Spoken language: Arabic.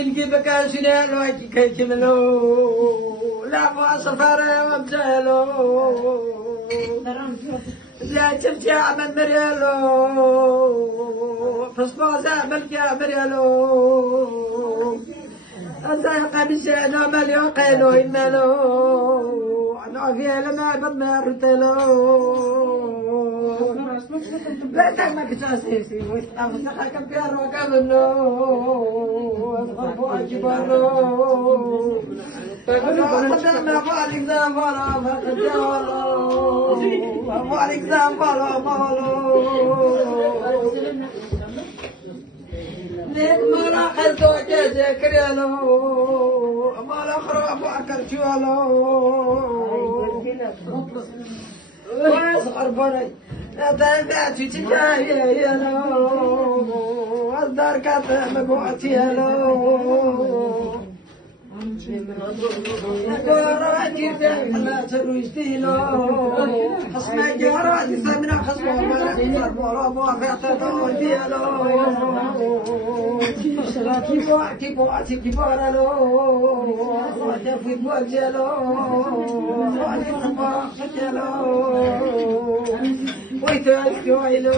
الجيب كاشنا الوجه كيكملو لا فاسفر وبجالو لا ترجع من مريالو فصفوزة ملكة مريالو أزاق بشأنه مليون قيلو إمالو أنا فيها لما بدنا رتلو لا تعمل كتاسيسي ويستعمل كم بيارو كملو أصغر كبارو قدامنا فالك زنفالو فالك زنفالو نيك مرا خلتو جيجي كريالو مالا خراب وعكرتيالو واصغر بني طيباتي تجاهي يالو الدار كاتب مقوعتي يالو قراتي لا ترويستيلو خصنا جاراتي ثمنا خصنا ضربوا فيعتدوا ديالو كيبوعتي كبارلو في بوال ديالو ويتويلو